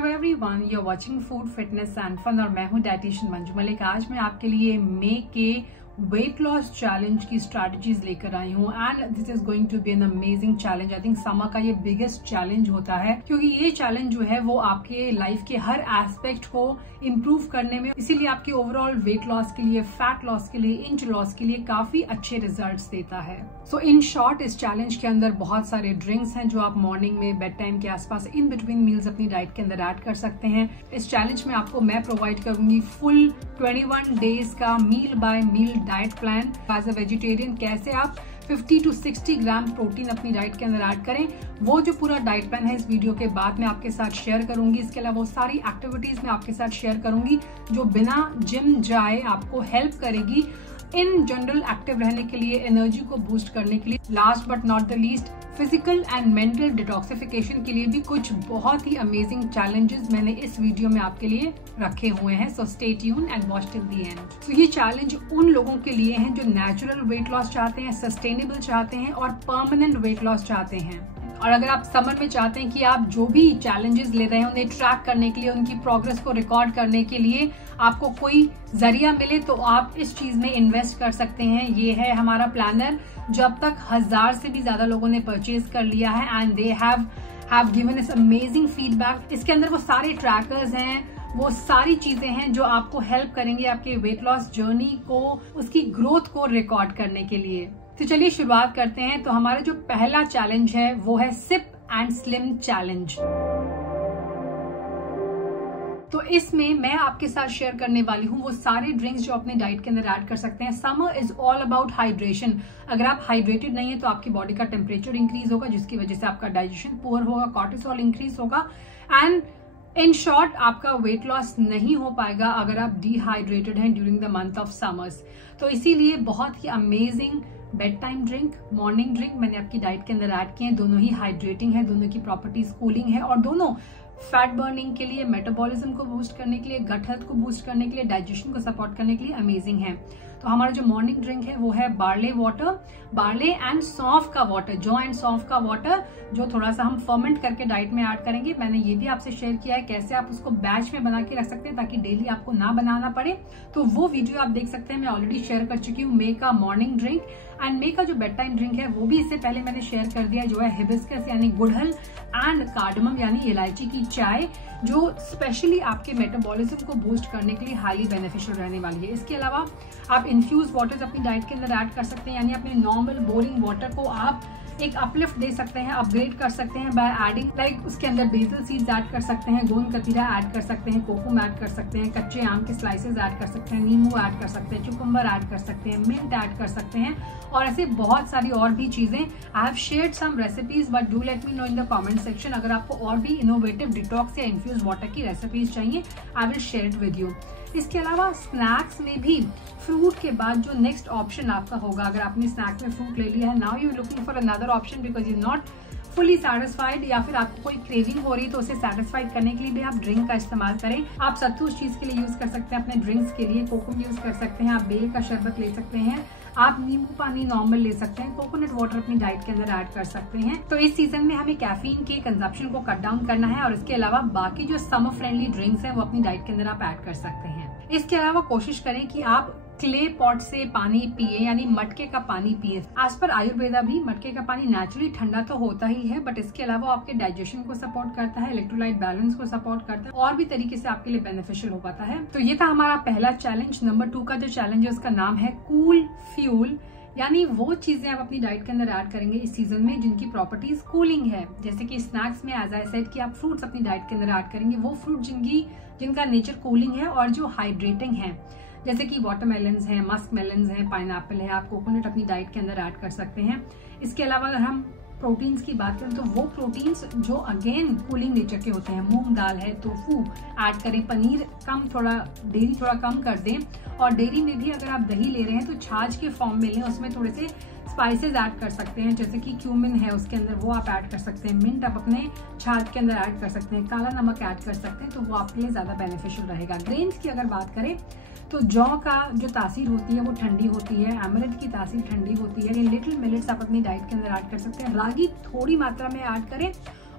Hello everyone, you are watching Food Fitness and Fun और मैं हूं डाइटिशियन मंजू मलिक। आज मैं आपके लिए मई के वेट लॉस चैलेंज की स्ट्रैटेजीज लेकर आई हूँ and this is going to be an amazing challenge. I think summer का ये बिगेस्ट चैलेंज होता है क्योंकि ये चैलेंज जो है वो आपके लाइफ के हर एस्पेक्ट को इम्प्रूव करने में, इसीलिए आपके ओवरऑल वेट लॉस के लिए, फैट लॉस के लिए, इंच लॉस के लिए काफी अच्छे रिजल्ट्स देता है। सो इन शॉर्ट, इस चैलेंज के अंदर बहुत सारे ड्रिंक्स हैं जो आप मॉर्निंग में, बेड टाइम के आसपास, इन बिटवीन मील्स अपनी डाइट के अंदर ऐड कर सकते हैं। इस चैलेंज में आपको मैं प्रोवाइड करूंगी फुल 21 डेज का meal by meal diet plan. As a vegetarian कैसे आप 50 to 60 ग्राम प्रोटीन अपनी डाइट के अंदर ऐड करें, वो जो पूरा डाइट प्लान है इस वीडियो के बाद मैं आपके साथ शेयर करूंगी। इसके अलावा वो सारी एक्टिविटीज मैं आपके साथ शेयर करूंगी जो बिना जिम जाए आपको हेल्प करेगी इन जनरल एक्टिव रहने के लिए, एनर्जी को बूस्ट करने के लिए। Last but not the least, physical and mental detoxification के लिए भी कुछ बहुत ही अमेजिंग चैलेंजेस मैंने इस वीडियो में आपके लिए रखे हुए हैं। So stay tune and watch till the end. तो ये चैलेंज उन लोगों के लिए हैं जो नेचुरल वेट लॉस चाहते हैं, सस्टेनेबल चाहते हैं और परमानेंट वेट लॉस चाहते हैं। और अगर आप समर में चाहते हैं कि आप जो भी चैलेंजेस ले रहे हैं उन्हें ट्रैक करने के लिए, उनकी प्रोग्रेस को रिकॉर्ड करने के लिए आपको कोई जरिया मिले, तो आप इस चीज में इन्वेस्ट कर सकते हैं। ये है हमारा प्लानर जो अब तक 1000 से भी ज्यादा लोगों ने परचेज कर लिया है and they have given us amazing feedback. इसके अंदर वो सारे ट्रैकर्स हैं, वो सारी चीजें हैं जो आपको हेल्प करेंगे आपके वेट लॉस जर्नी को, उसकी ग्रोथ को रिकॉर्ड करने के लिए। तो चलिए शुरुआत करते हैं। तो हमारा जो पहला चैलेंज है वो है सिप एंड स्लिम चैलेंज। तो इसमें मैं आपके साथ शेयर करने वाली हूँ वो सारे ड्रिंक्स जो अपने डाइट के अंदर ऐड कर सकते हैं। Summer is all about hydration. अगर आप हाइड्रेटेड नहीं है तो आपकी बॉडी का टेम्परेचर इंक्रीज होगा जिसकी वजह से आपका डाइजेशन पुअर होगा, कॉर्टिसोल इंक्रीज होगा एंड इन शॉर्ट आपका वेट लॉस नहीं हो पाएगा अगर आप डिहाइड्रेटेड हैं during the month of summers. तो इसीलिए बहुत ही amazing bed time drink, morning drink मैंने आपकी डाइट के अंदर ऐड किए हैं। दोनों ही हाइड्रेटिंग है, दोनों की प्रॉपर्टीज कूलिंग है और दोनों फैट बर्निंग के लिए, मेटाबॉलिज्म को बूस्ट करने के लिए, गट हेल्थ को बूस्ट करने के लिए, डाइजेशन को सपोर्ट करने के लिए अमेजिंग है। तो हमारा जो मॉर्निंग ड्रिंक है वो है बार्ले वाटर, बार्ले एंड सौंफ का वाटर, जौ एंड सौंफ का वाटर जो थोड़ा सा हम फर्मेंट करके डाइट में ऐड करेंगे। मैंने ये भी आपसे शेयर किया है कैसे आप उसको बैच में बना के रख सकते हैं ताकि डेली आपको ना बनाना पड़े। तो वो वीडियो आप देख सकते हैं, मैं ऑलरेडी शेयर कर चुकी हूँ मे का मॉर्निंग ड्रिंक एंड मे का जो बेड टाइम ड्रिंक है वो भी इससे पहले मैंने शेयर कर दिया, जो है हिबिस्कस यानी गुड़हल एंड कार्डमम यानी इलायची की चाय, जो स्पेशली आपके मेटाबॉलिज्म को बूस्ट करने के लिए हाईली बेनिफिशियल रहने वाली है। इसके अलावा आप इन्फ्यूज वाटर्स अपनी डाइट के अंदर ऐड कर सकते हैं, यानी अपने नॉर्मल बोरिंग वाटर को आप एक अपलिफ्ट दे सकते हैं, अपग्रेड कर सकते हैं बाय एडिंग लाइक उसके अंदर बेसिल सीड्स ऐड कर सकते हैं, गोंद कतीरा ऐड कर सकते हैं, कोकुम ऐड कर सकते हैं, कच्चे आम के स्लाइसेस ऐड कर सकते हैं, नींबू ऐड कर सकते हैं, चुकम्बर ऐड कर सकते हैं, मिंट ऐड कर सकते हैं और ऐसे बहुत सारी और भी चीजें। I have shared some recipes but do let me know in the comment section. अगर आपको और भी इनोवेटिव डिटॉक्स या इन्फ्यूज वाटर की रेसिपीज चाहिए, I will share it with you. इसके अलावा स्नैक्स में भी फ्रूट के बाद जो नेक्स्ट ऑप्शन आपका होगा, अगर आपने स्नैक्स में फ्रूट ले लिया है, now you looking for another option because you not fully satisfied या फिर आपको कोई क्रेविंग हो रही है, तो उसे सेटिस्फाइड करने के लिए भी आप ड्रिंक का इस्तेमाल करें। आप सत्तू उस चीज के लिए यूज कर सकते हैं अपने ड्रिंक्स के लिए, कोकुम यूज कर सकते हैं, आप बेल का शरबत ले सकते हैं, आप नींबू पानी नॉर्मल ले सकते हैं, कोकोनट वाटर अपनी डाइट के अंदर ऐड कर सकते हैं। तो इस सीजन में हमें कैफीन के कंजप्शन को कट डाउन करना है और इसके अलावा बाकी जो समर फ्रेंडली ड्रिंक्स हैं वो अपनी डाइट के अंदर आप ऐड कर सकते हैं। इसके अलावा कोशिश करें कि आप क्ले पॉट से पानी पिए, यानी मटके का पानी पिए। एज पर आयुर्वेदा भी मटके का पानी नेचुरली ठंडा तो होता ही है बट इसके अलावा आपके डाइजेशन को सपोर्ट करता है, इलेक्ट्रोलाइट बैलेंस को सपोर्ट करता है और भी तरीके से आपके लिए बेनिफिशियल हो पाता है। तो ये था हमारा पहला चैलेंज। नंबर 2 का जो चैलेंज है उसका नाम है कूल फ्यूल, यानी वो चीजें आप अपनी डाइट के अंदर ऐड करेंगे इस सीजन में जिनकी प्रॉपर्टीज कूलिंग है। जैसे कि स्नैक्स में एज आई सेड कि आप फ्रूट्स अपनी डाइट के अंदर ऐड करेंगे, वो फ्रूट जिनका नेचर कूलिंग है और जो हाइड्रेटिंग है, जैसे कि वाटरमेलन्स हैं, मस्क मेलन्स हैं, पाइनएप्पल है, आप कोकोनट अपनी डाइट के अंदर ऐड कर सकते हैं। इसके अलावा अगर हम प्रोटीन्स की बात करें तो वो प्रोटीन्स जो अगेन कूलिंग नेचर के होते हैं, मूंग दाल है, टोफू ऐड करें, पनीर कम, थोड़ा डेयरी थोड़ा कम कर दें और डेयरी में भी अगर आप दही ले रहे हैं तो छाछ के फॉर्म में लें, उसमें थोड़े से स्पाइसेस ऐड कर सकते हैं, जैसे कि क्यूमिन है उसके अंदर, वो आप ऐड कर सकते हैं, मिंट आप अपने छाछ के अंदर ऐड कर सकते हैं, काला नमक ऐड कर सकते हैं, तो वो आपके लिए ज्यादा बेनिफिशियल रहेगा। ग्रेन्स की अगर बात करें तो जौ का जो तासीर होती है वो ठंडी होती है, अमरत की तासीर ठंडी होती है। लिटिल मिलेट्स आप अपनी डाइट के अंदर ऐड कर सकते हैं। रागी थोड़ी मात्रा में ऐड करें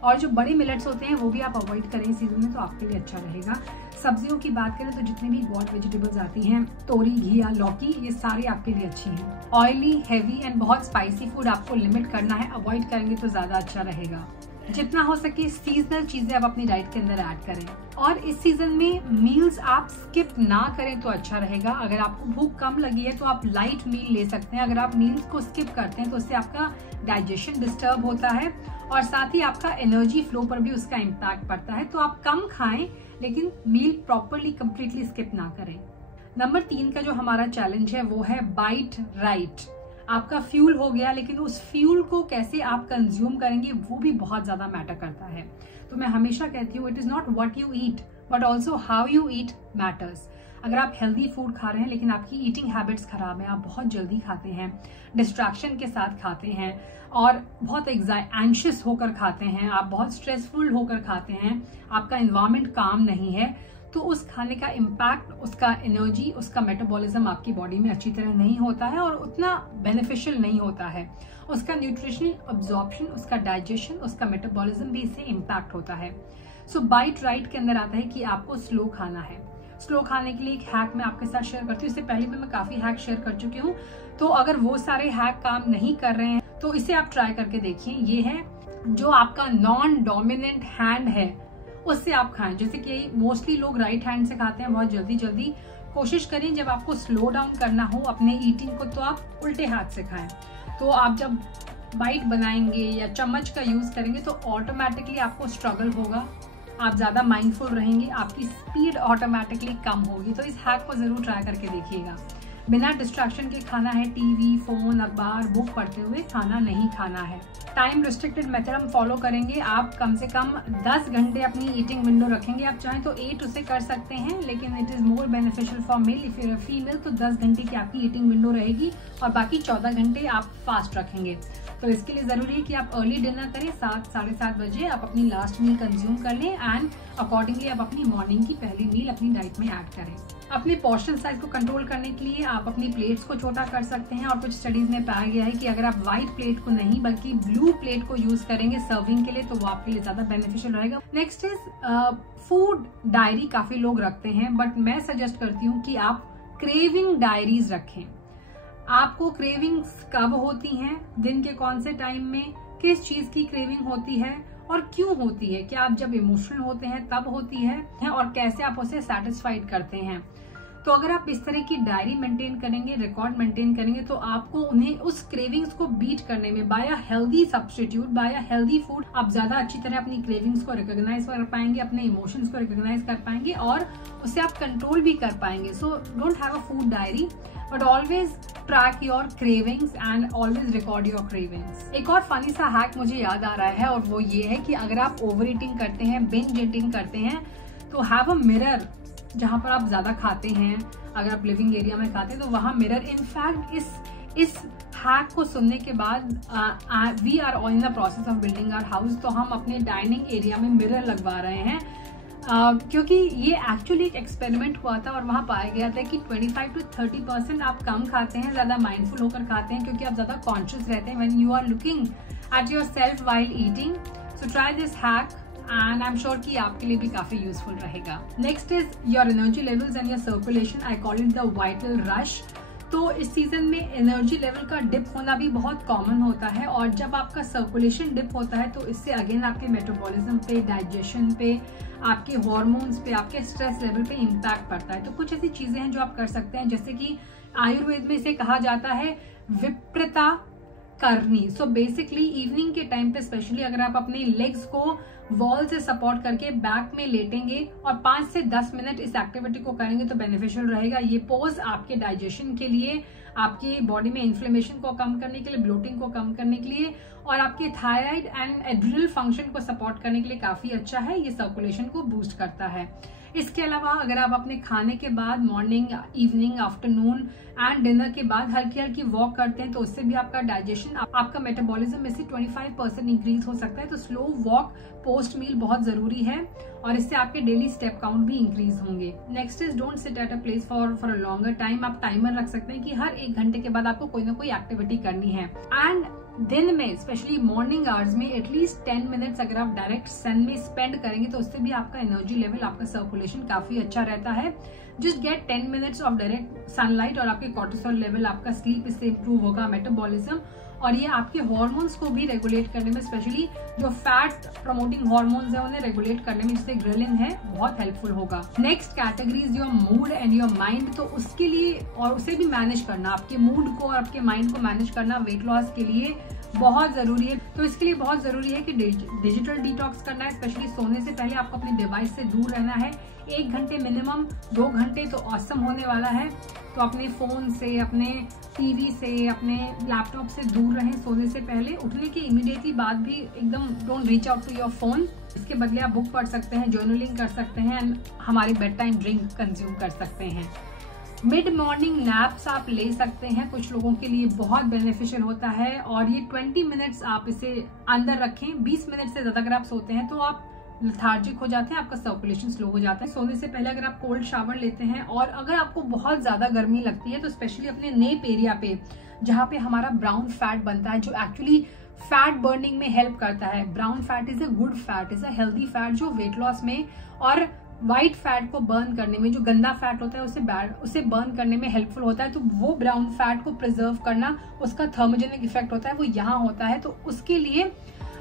और जो बड़े मिलेट्स होते हैं वो भी आप अवॉइड करें इस सीजन में, तो आपके लिए अच्छा रहेगा। सब्जियों की बात करें तो जितनी भी गॉड वेजिटेबल्स आती हैं, तोरी, घिया, लौकी, ये सारी आपके लिए अच्छी हैं। ऑयली, हैवी एंड बहुत स्पाइसी फूड आपको लिमिट करना है, अवॉइड करेंगे तो ज्यादा अच्छा रहेगा। जितना हो सके सीजनल चीजें आप अपनी डाइट के अंदर ऐड करें। और इस सीजन में मील्स आप स्किप ना करें तो अच्छा रहेगा। अगर आपको भूख कम लगी है तो आप लाइट मील ले सकते हैं। अगर आप मील्स को स्किप करते हैं तो उससे आपका डाइजेशन डिस्टर्ब होता है और साथ ही आपका एनर्जी फ्लो पर भी उसका इम्पैक्ट पड़ता है। तो आप कम खाएं लेकिन मील प्रॉपरली कंप्लीटली स्किप ना करें। नंबर 3 का जो हमारा चैलेंज है वो है बाइट राइट। आपका फ्यूल हो गया, लेकिन उस फ्यूल को कैसे आप कंज्यूम करेंगे वो भी बहुत ज्यादा मैटर करता है। तो मैं हमेशा कहती हूँ it is not what you eat but also how you eat matters. अगर आप हेल्दी फूड खा रहे हैं लेकिन आपकी ईटिंग हैबिट्स खराब है, आप बहुत जल्दी खाते हैं, डिस्ट्रैक्शन के साथ खाते हैं और बहुत एंशियस होकर खाते हैं, आप बहुत स्ट्रेसफुल होकर खाते हैं, आपका एनवायरमेंट काम नहीं है, तो उस खाने का इम्पैक्ट, उसका एनर्जी, उसका मेटाबॉलिज्म आपकी बॉडी में अच्छी तरह नहीं होता है और उतना बेनिफिशियल नहीं होता है। उसका न्यूट्रिशनल अब्जॉर्प्शन, उसका डाइजेशन, उसका मेटाबॉलिज्म भी इससे इम्पैक्ट होता है। सो बाइट राइट के अंदर आता है कि आपको स्लो खाना है। स्लो खाने के लिए एक हैक मैं आपके साथ शेयर करती हूँ। इससे पहले भी मैं काफी हैक शेयर कर चुकी हूँ, तो अगर वो सारे हैक काम नहीं कर रहे हैं तो इसे आप ट्राई करके देखिए। ये है जो आपका नॉन डोमिनेंट हैंड है उससे आप खाएं। जैसे कि मोस्टली लोग राइट हैंड से खाते हैं बहुत जल्दी जल्दी। कोशिश करें जब आपको स्लो डाउन करना हो अपने ईटिंग को तो आप उल्टे हाथ से खाएं। तो आप जब बाइट बनाएंगे या चम्मच का यूज करेंगे तो ऑटोमेटिकली आपको स्ट्रगल होगा, आप ज्यादा माइंडफुल रहेंगे, आपकी स्पीड ऑटोमेटिकली कम होगी। तो इस हैक को जरूर ट्राई करके देखिएगा। बिना डिस्ट्रैक्शन के खाना है, टीवी, फोन, अखबार, बुक पढ़ते हुए खाना नहीं खाना है। टाइम रिस्ट्रिक्टेड मेथड हम फॉलो करेंगे। आप कम से कम 10 घंटे अपनी ईटिंग विंडो रखेंगे। आप चाहें तो 8 उसे कर सकते हैं, लेकिन it is more beneficial for male. If you are female तो 10 घंटे की आपकी ईटिंग विंडो रहेगी और बाकी 14 घंटे आप फास्ट रखेंगे। तो इसके लिए जरूरी है कि आप अर्ली डिनर करें, 7 साढ़े 7 बजे आप अपनी लास्ट मील कंज्यूम कर लें एंड अकॉर्डिंगली आप अपनी मॉर्निंग की पहली मील अपनी डाइट में ऐड करें। अपने पोर्शन साइज को कंट्रोल करने के लिए आप अपनी प्लेट्स को छोटा कर सकते हैं और कुछ स्टडीज में पाया गया है कि अगर आप व्हाइट प्लेट को नहीं बल्कि ब्लू प्लेट को यूज करेंगे सर्विंग के लिए तो वो आपके लिए ज्यादा बेनिफिशियल रहेगा। Next is food diary. काफी लोग रखते हैं बट मैं सजेस्ट करती हूँ कि आप क्रेविंग डायरीज रखें। आपको क्रेविंग्स कब होती हैं, दिन के कौन से टाइम में, किस चीज की क्रेविंग होती है और क्यों होती है, क्या आप जब इमोशनल होते हैं तब होती है और कैसे आप उसे सेटिस्फाइड करते हैं। तो अगर आप इस तरह की डायरी मेंटेन करेंगे, रिकॉर्ड मेंटेन करेंगे तो आपको उन्हें उस क्रेविंग्स को बीट करने में by a healthy substitute, by a healthy food आप ज्यादा अच्छी तरह अपनी क्रेविंग्स को रिकॉग्नाइज कर पाएंगे, अपने इमोशंस को रिकॉग्नाइज कर पाएंगे और उसे आप कंट्रोल भी कर पाएंगे। So don't have a food diary but always track your cravings and always record your cravings. एक और फनी सा हैक मुझे याद आ रहा है और वो ये है कि अगर आप ओवर ईटिंग करते हैं, बिंज ईटिंग करते हैं तो हैव अ मिरर जहां पर आप ज्यादा खाते हैं। अगर आप लिविंग एरिया में खाते हैं तो वहां मिरर। इनफैक्ट इस हैक को सुनने के बाद we are all in the process of building our house, तो हम अपने डाइनिंग एरिया में मिरर लगवा रहे हैं क्योंकि ये एक्चुअली एक एक्सपेरिमेंट हुआ था और वहां पाया गया था कि 25 to 30% आप कम खाते हैं, ज्यादा माइंडफुल होकर खाते हैं क्योंकि आप ज्यादा कॉन्शियस रहते हैं when you are looking at your self while eating. So try this hack and I am sure कि आपके लिए भी काफी यूजफुल रहेगा। Next is your energy levels and your circulation. I call it the vital rush. तो इस season में energy level का डिप होना भी बहुत कॉमन होता है और जब आपका सर्कुलेशन डिप होता है तो इससे अगेन आपके मेटाबॉलिज्म पे, डाइजेशन पे, आपके हार्मोन्स पे, आपके स्ट्रेस लेवल पे इम्पैक्ट पड़ता है। तो कुछ ऐसी चीजें हैं जो आप कर सकते हैं, जैसे कि आयुर्वेद में इसे कहा जाता है विप्रता करनी। सो बेसिकली इवनिंग के टाइम पे स्पेशली अगर आप अपने लेग्स को वॉल से सपोर्ट करके बैक में लेटेंगे और 5 से 10 मिनट इस एक्टिविटी को करेंगे तो बेनिफिशियल रहेगा। ये पोज आपके डाइजेशन के लिए, आपकी बॉडी में इन्फ्लेमेशन को कम करने के लिए, ब्लोटिंग को कम करने के लिए और आपके थायराइड एंड एड्रिनल फंक्शन को सपोर्ट करने के लिए काफी अच्छा है। ये सर्कुलेशन को बूस्ट करता है। इसके अलावा अगर आप अपने खाने के बाद morning, evening, afternoon and dinner के बाद हल्की हल्की वॉक करते हैं तो उससे भी आपका डाइजेशन, आपका मेटाबॉलिज्म में से 25% इंक्रीज हो सकता है। तो स्लो वॉक पोस्ट मील बहुत जरूरी है और इससे आपके डेली स्टेप काउंट भी इंक्रीज होंगे। Next is don't sit at a place for a longer time. आप टाइमर रख सकते हैं कि हर 1 घंटे के बाद आपको कोई ना कोई एक्टिविटी करनी है। एंड दिन में स्पेशली मॉर्निंग आवर्स में एटलीस्ट 10 मिनट्स अगर आप डायरेक्ट सन में स्पेंड करेंगे तो उससे भी आपका एनर्जी लेवल, आपका सर्कुलेशन काफी अच्छा रहता है। Just get 10 minutes of direct sunlight और आपके कोर्टिसोल लेवल, आपका स्लीप इससे इंप्रूव होगा, मेटाबॉलिज्म, और ये आपके हार्मोन्स को भी रेगुलेट करने में, स्पेशली जो फैट प्रमोटिंग हार्मोन्स है उन्हें रेगुलेट करने में जिससे ग्रेलिन है बहुत हेल्पफुल होगा। Next category is your mood and your mind. तो उसके लिए और उसे भी मैनेज करना, आपके मूड को और आपके माइंड को मैनेज करना वेट लॉस के लिए बहुत जरूरी है। तो इसके लिए बहुत जरूरी है कि डिजिटल डिटॉक्स करना है। स्पेशली सोने से पहले आपको अपने डिवाइस से दूर रहना है। 1 घंटे मिनिमम, 2 घंटे तो ऑसम होने वाला है। तो अपने फोन से, अपने टीवी से, अपने लैपटॉप से दूर रहें सोने से पहले। उठने के इमीडिएटली बाद भी एकदम don't reach out to your phone. इसके बदले आप बुक पढ़ सकते हैं, जर्नलिंग कर सकते हैं एंड हमारे बेड टाइम ड्रिंक कंज्यूम कर सकते हैं। मिड मॉर्निंग नैप्स आप ले सकते हैं, कुछ लोगों के लिए बहुत बेनिफिशियल होता है। और ये 20 मिनट्स आप इसे अंदर रखें। 20 मिनट से ज्यादा अगर आप सोते हैं तो आप लेथार्जिक हो जाते हैं, आपका सर्कुलेशन स्लो हो जाता है। सोने से पहले अगर आप कोल्ड शावर लेते हैं और अगर आपको बहुत ज्यादा गर्मी लगती है तो स्पेशली अपने नेप एरिया पे जहाँ पे हमारा ब्राउन फैट बनता है, जो एक्चुअली फैट बर्निंग में हेल्प करता है। Brown fat is a good fat, is a healthy fat जो वेट लॉस में और व्हाइट फैट को बर्न करने में, जो गंदा फैट होता है उसे बर्न करने में हेल्पफुल होता है। तो वो ब्राउन फैट को प्रिजर्व करना, उसका थर्मोजेनिक इफेक्ट होता है, वो यहाँ होता है। तो उसके लिए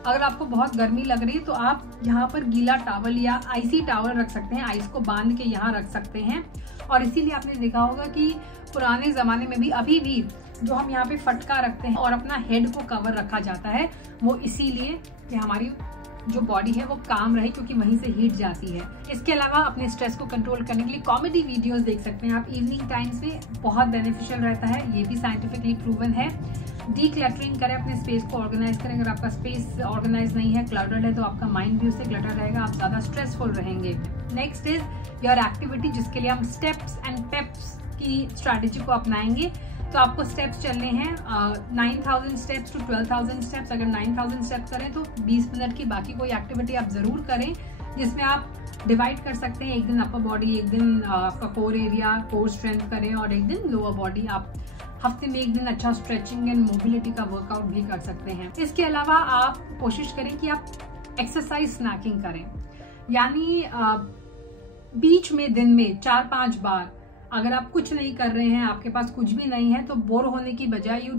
अगर आपको बहुत गर्मी लग रही है तो आप यहाँ पर गीला टॉवल या आइसी टॉवल रख सकते हैं, आइस को बांध के यहाँ रख सकते हैं। और इसीलिए आपने देखा होगा कि पुराने जमाने में भी, अभी भी जो हम यहाँ पे फटका रखते हैं और अपना हेड को कवर रखा जाता है, वो इसीलिए कि हमारी जो बॉडी है वो काम रहे, क्योंकि वहीं से हीट जाती है। इसके अलावा अपने स्ट्रेस को कंट्रोल करने के लिए कॉमेडी वीडियोस देख सकते हैं आप इवनिंग टाइम्स में, बहुत बेनिफिशियल रहता है, ये भी साइंटिफिकली प्रूवन है। डीक्लटरिंग करें, अपने स्पेस को ऑर्गेनाइज करें। अगर आपका स्पेस ऑर्गेनाइज नहीं है, क्लटर्ड है, तो आपका माइंड भी उससे क्लटर रहेगा, आप ज्यादा स्ट्रेसफुल रहेंगे। नेक्स्ट इज योर एक्टिविटी, जिसके लिए हम स्टेप्स एंड पेप्स की स्ट्रैटेजी को अपनाएंगे। तो आपको स्टेप्स चलने हैं 9000 स्टेप्स टू 12000 स्टेप्स। अगर 9000 स्टेप्स करें तो 20 मिनट की बाकी कोई एक्टिविटी आप जरूर करें, जिसमें आप डिवाइड कर सकते हैं। एक दिन अपर बॉडी, एक दिन आपका कोर एरिया, कोर स्ट्रेंथ करें, और एक दिन लोअर बॉडी। आप हफ्ते में एक दिन अच्छा स्ट्रेचिंग एंड मोबिलिटी का वर्कआउट भी कर सकते हैं। इसके अलावा आप कोशिश करें कि आप एक्सरसाइज स्नैकिंग करें, यानी बीच में दिन में 4-5 बार अगर आप कुछ नहीं कर रहे हैं, आपके पास कुछ भी नहीं है, तो बोर होने की बजाय you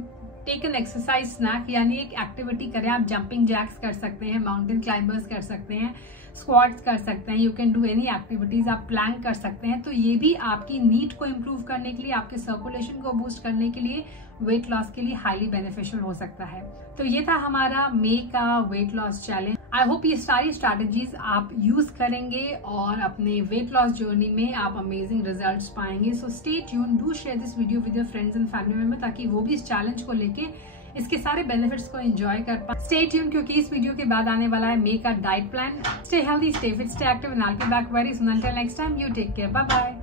take an exercise snack, यानी एक एक्टिविटी करें। आप जंपिंग जैक्स कर सकते हैं, माउंटेन क्लाइंबर्स कर सकते हैं, स्क्वाट्स कर सकते हैं, you can do any activities, आप प्लैंक कर सकते हैं। तो ये भी आपकी नीड को इम्प्रूव करने के लिए, आपके सर्कुलेशन को बूस्ट करने के लिए, वेट लॉस के लिए हाईली बेनिफिशियल हो सकता है। तो ये था हमारा मे का wait loss challenge. I hope ये सारी स्ट्रैटेजीज आप यूज करेंगे और अपने वेट लॉस जर्नी में आप अमेजिंग रिजल्ट्स पाएंगे। So stay tune, do share this video with your friends and family member, ताकि वो भी इस चैलेंज को लेके इसके सारे बेनिफिट्स को एंजॉय कर पाए। स्टे ट्यून, क्योंकि इस वीडियो के बाद आने वाला है मे का diet plan. Stay healthy, stay fit, stay active, and I will be back very soon. Until next time, you take care, bye bye.